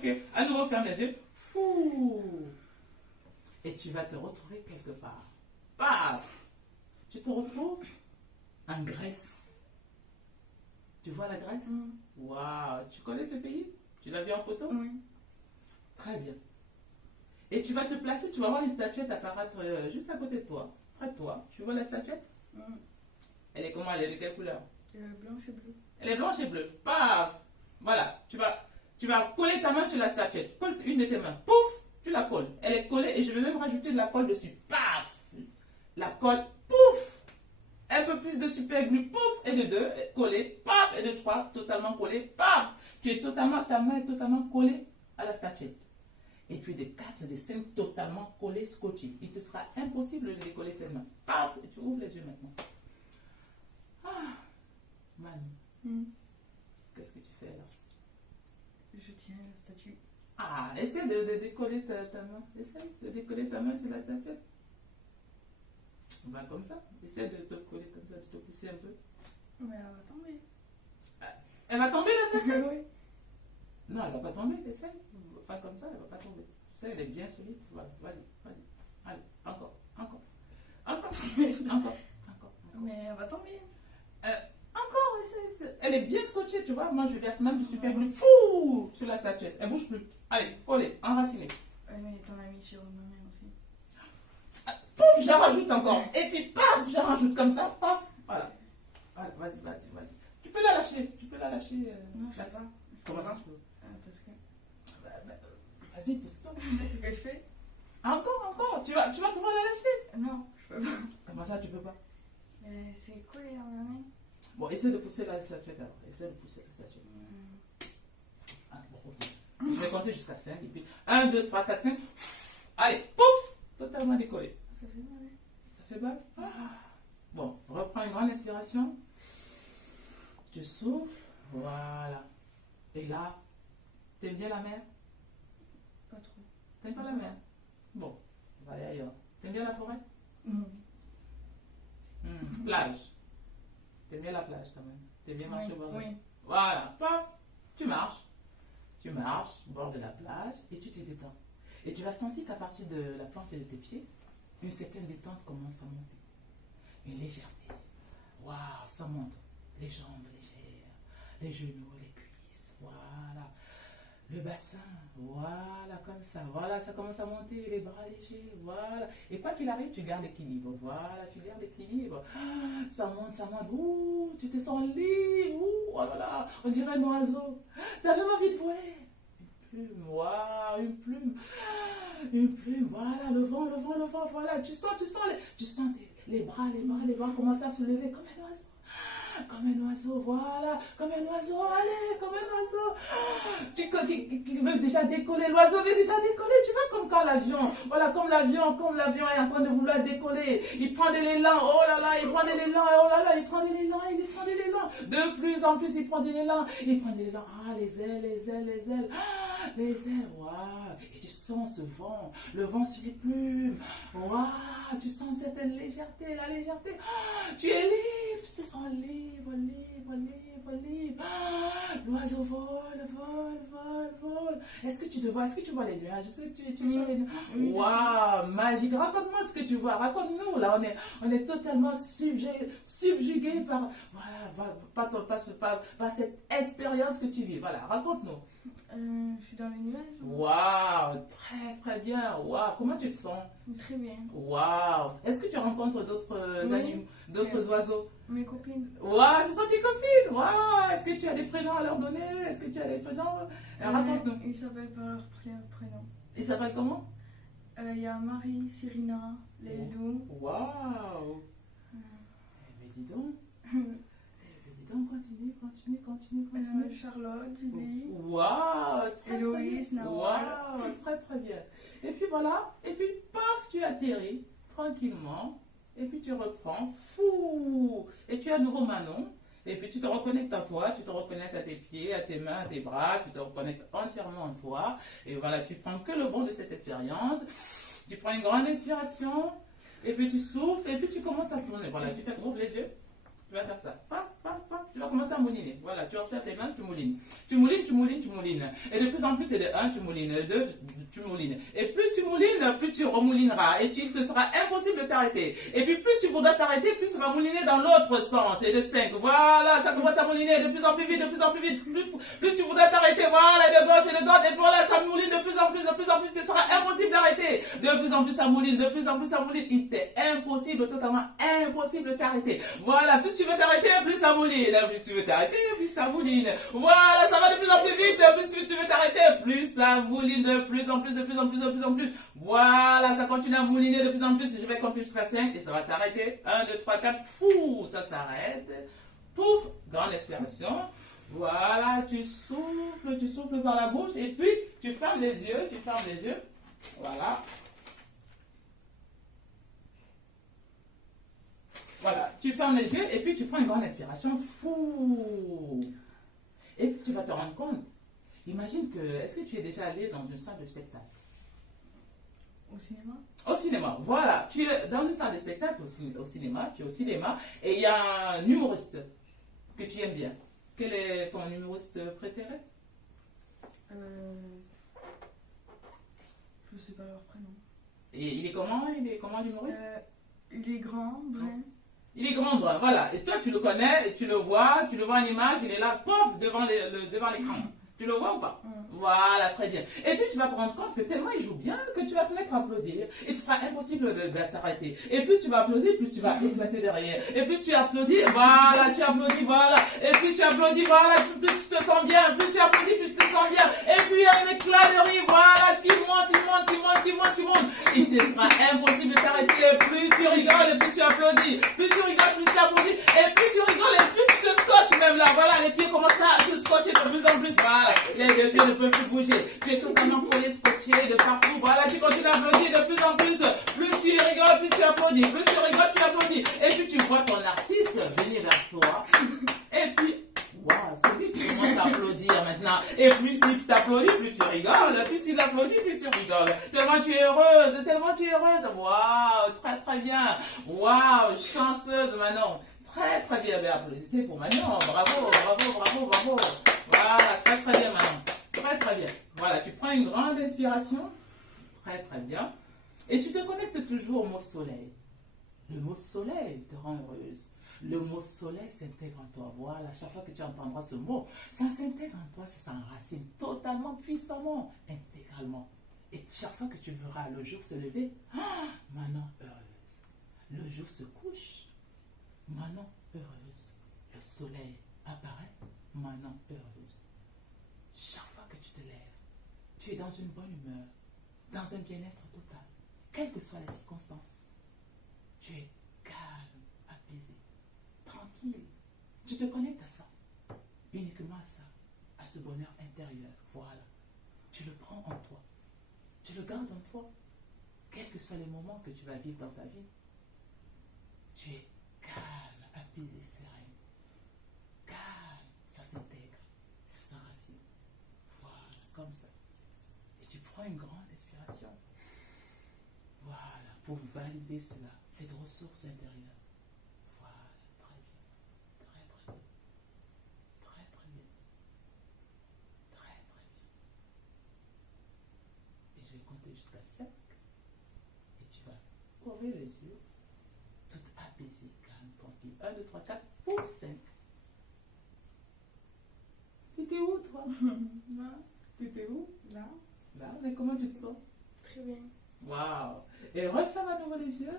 Ok, à nouveau, ferme les yeux. Fou. Et tu vas te retrouver quelque part. Paf. Tu te retrouves en Grèce. Tu vois la Grèce? Waouh. Tu connais ce pays? Tu l'as vu en photo? Oui. Très bien. Et tu vas te placer, tu vas voir une statuette apparaître juste à côté de toi. Près de toi. Tu vois la statuette? Elle est comment? Elle est de quelle couleur? Blanche et bleue. Elle est blanche et bleue. Paf. Voilà. Tu vas coller ta main sur la statuette. Colle une de tes mains. Pouf. Tu la colles. Elle est collée et je vais même rajouter de la colle dessus. Paf. La colle. Pouf. Un peu plus de super glue. Pouf. Et de 2. Collé. Paf. Et de 3. Totalement collé. Paf. Ta main est totalement collée à la statuette. Et puis des 4, des 5 totalement collés, scotchés. Il te sera impossible de décoller ses mains. Paf. Et tu ouvres les yeux maintenant. Ah. Manu. Qu'est-ce que tu fais là? Je tiens la statue. Ah, essaie de décoller ta main. Essaie de décoller ta main sur la statuette. On va comme ça. Essaie de te coller comme ça, de te pousser un peu. Mais elle va tomber. Elle va tomber la statuette? Oui. Non, elle va pas tomber. Essaie. Enfin, comme ça, elle va pas tomber. Tu sais, elle est bien solide. Voilà, vas-y. Allez, encore. Mais elle va tomber. Encore, essaie. Elle est bien scotchée, tu vois. Moi, je verse même du super glue. Fou sur la statuette. Elle bouge plus. Allez, collez, enracinez. Mais t'en as mis sur ma main aussi. Pouf, j'en rajoute encore. Et puis, paf, j'en rajoute comme ça. Paf. Voilà. Allez, vas-y. Tu peux la lâcher. Non, je sais pas. Comment ça, tu peux? Parce que... Vas-y, pousse-toi. Tu sais ce que je fais? Encore. Tu vas pouvoir la lâcher. Non, je peux pas. Comment ça, tu peux pas? Mais c'est collé à ma main. Bon, essaie de pousser la statuette alors. Ah, bon, ok. Je vais compter jusqu'à 5. Et puis, 1, 2, 3, 4, 5. Allez, pouf. Totalement décollé. Ça fait mal. Ça fait mal? Bon, reprends une grande inspiration. Tu souffles. Voilà. Et là, t'aimes bien la mer? Pas trop. T'aimes pas la mer? Bon, on va aller ailleurs. T'aimes bien la forêt? Plage. T'aimes bien la plage quand même? T'aimes bien marcher au bord? Oui. Voilà. Paf. Tu marches au bord de la plage et tu te détends. Et tu vas sentir qu'à partir de la plante de tes pieds, une certaine détente commence à monter. Une légèreté. Waouh, ça monte. Les jambes légères, les genoux, les cuisses. Voilà. Le bassin. Voilà, comme ça. Voilà, ça commence à monter. Les bras légers. Voilà. Et quoi qu'il arrive, tu gardes l'équilibre. Voilà, tu gardes l'équilibre. Ça monte. Ouh, tu te sens libre. Ouh, oh là là, on dirait un oiseau. T'as même envie de voler. Une plume. Waouh, une plume. Voilà, le vent. Voilà, tu sens les bras commencer à se lever comme un oiseau. Voilà, comme un oiseau, allez, comme un oiseau. Tu veux déjà décoller, l'oiseau veut déjà décoller, tu vois, comme quand l'avion, voilà, comme l'avion est en train de vouloir décoller, il prend de l'élan, oh là là, il prend de l'élan, de plus en plus, il prend de l'élan, ah, les ailes, waouh, et tu sens ce vent, le vent sur les plumes, waouh, tu sens cette légèreté, la légèreté, tu es libre, tu te sens libre. L'oiseau vole. Est-ce que tu vois les nuages? Est-ce que tu es sur les nuages? Waouh, magique. Raconte-moi ce que tu vois. Raconte-nous. Là, on est totalement subjugué par, voilà, par cette expérience que tu vis. Voilà, raconte-nous. Je suis dans les nuages. Waouh, très très bien. Waouh, comment tu te sens? Très bien. Waouh. Est-ce que tu rencontres d'autres animaux, d'autres oiseaux? Mes copines. Waouh, ce sont tes copines. Waouh, est-ce que tu as des prénoms à leur donner? Raconte-nous. Ils s'appellent par leur prénom. Ils s'appellent comment? Il y a Marie, Cyrina, Lédou. Waouh. Mais dis donc. Continue. Charlotte, Julie. Waouh, Héloïse, Nawal. Waouh, très très bien. Et puis voilà, et puis paf, tu atterris tranquillement. Et puis tu reprends, fou. Et tu es à nouveau Manon. Et puis tu te reconnectes à toi, tu te reconnectes à tes pieds, à tes mains, à tes bras, tu te reconnectes entièrement en toi. Et voilà, tu prends que le bon de cette expérience. Tu prends une grande inspiration. Et puis tu souffles, et puis tu commences à tourner. Voilà, tu fais ouvre les yeux. Tu vas faire ça. Paf, paf, paf. Tu vas commencer à mouliner. Voilà, tu observes tes mains, tu moulines. Tu moulines, tu moulines, tu moulines. Et de plus en plus, c'est de 1, tu moulines. De 2, tu moulines. Et plus tu moulines, plus tu remoulineras. Et il te sera impossible de t'arrêter. Et puis plus tu voudras t'arrêter, plus ça va mouliner dans l'autre sens. Et de 5, voilà, ça commence à mouliner de plus en plus vite, de plus en plus vite. Plus tu voudras t'arrêter, voilà, de gauche et de droite. Et voilà, ça mouline de plus en plus, de plus en plus. Il te sera impossible d'arrêter. De plus en plus, ça mouline, de plus en plus, ça mouline. Il t'est impossible, totalement impossible de t'arrêter. Voilà, plus tu veux t'arrêter, plus ça mouline. Plus tu veux t'arrêter, plus ça mouline. Voilà, ça va de plus en plus vite. Plus tu veux t'arrêter, plus ça mouline de plus en plus, de plus en plus, de plus en plus. Voilà, ça continue à mouliner de plus en plus. Je vais compter jusqu'à 5 et ça va s'arrêter. 1, 2, 3, 4. Fou, ça s'arrête. Pouf, grande expiration. Voilà, tu souffles par la bouche et puis tu fermes les yeux, Voilà. Voilà, tu fermes les yeux et puis tu prends une grande inspiration. Fou. Et puis tu vas te rendre compte. Imagine que, est-ce que tu es déjà allé dans une salle de spectacle? Au cinéma? Au cinéma, voilà. Tu es dans une salle de spectacle au cinéma, tu es au cinéma et il y a un humoriste que tu aimes bien. Quel est ton humoriste préféré? Je sais pas leur prénom. Et il est comment l'humoriste? Il est grand, brun. Il est grand, brun, voilà. Et toi, tu le connais, tu le vois en image, il est là, pof, devant l'écran. Tu le vois ou pas? Voilà, très bien. Et puis tu vas te rendre compte que tellement il joue bien que tu vas te mettre à applaudir. Et ce sera impossible de t'arrêter. Et plus tu vas applaudir, plus tu vas éclater derrière. Et plus tu applaudis, voilà, tu applaudis, voilà. Et plus tu applaudis, voilà, plus tu te sens bien. Plus tu applaudis, plus tu te sens bien. Et puis il y a un éclat de rire, voilà, qui monte. Il te sera impossible de t'arrêter. Plus tu rigoles, et plus tu applaudis. Plus tu rigoles, plus tu applaudis. Et plus tu rigoles, et plus tu te scotches même là. Voilà, les pieds commencent à se scotcher de plus en plus. Voilà. Les pieds ne peuvent plus bouger. Tu es totalement collé, scotché de partout. Voilà, tu continues à applaudir de plus en plus. Plus tu rigoles, plus tu applaudis. Plus tu rigoles, tu applaudis. Et puis tu vois ton artiste venir vers toi. Et puis, waouh, c'est lui qui commence à applaudir maintenant. Et plus il t'applaudit, plus tu rigoles. Plus il applaudit, plus tu rigoles. Tellement tu es heureuse, Waouh, très très bien. Waouh, chanceuse Manon. Très très bien. Ben, applaudissez pour Manon. Bravo. Voilà, très très bien Manon. Très bien. Voilà, tu prends une grande inspiration. Très bien. Et tu te connectes toujours au mot soleil. Le mot soleil te rend heureuse. Le mot soleil s'intègre en toi. Voilà, chaque fois que tu entendras ce mot, ça s'intègre en toi, ça s'enracine totalement, puissamment, intégralement. Et chaque fois que tu verras le jour se lever, Manon heureuse. Le jour se couche, Manon heureuse. Le soleil apparaît, Manon heureuse. Chaque fois que tu te lèves, tu es dans une bonne humeur, dans un bien-être total, quelles que soient les circonstances. Tu es calme, apaisé, tranquille. Tu te connectes à ça, uniquement à ça, à ce bonheur intérieur. Voilà. Tu le prends en toi. Tu le gardes en toi. Quels que soient les moments que tu vas vivre dans ta vie, tu es calme, apaisé, serein. Calme, ça s'intègre, ça s'enracine. Voilà, comme ça. Et tu prends une grande inspiration. Voilà, pour valider cela, cette ressource intérieure. Voilà, très bien. Très bien. Et je vais compter jusqu'à 5. Et tu vas ouvrir les yeux, tout apaisé, calme, tranquille. 1, 2, 3, 4, pouf, 5. Tu étais où, toi? Là. Tu étais où? Là. Là, mais comment tu te sens? Très bien. Waouh! Et referme à nouveau les yeux.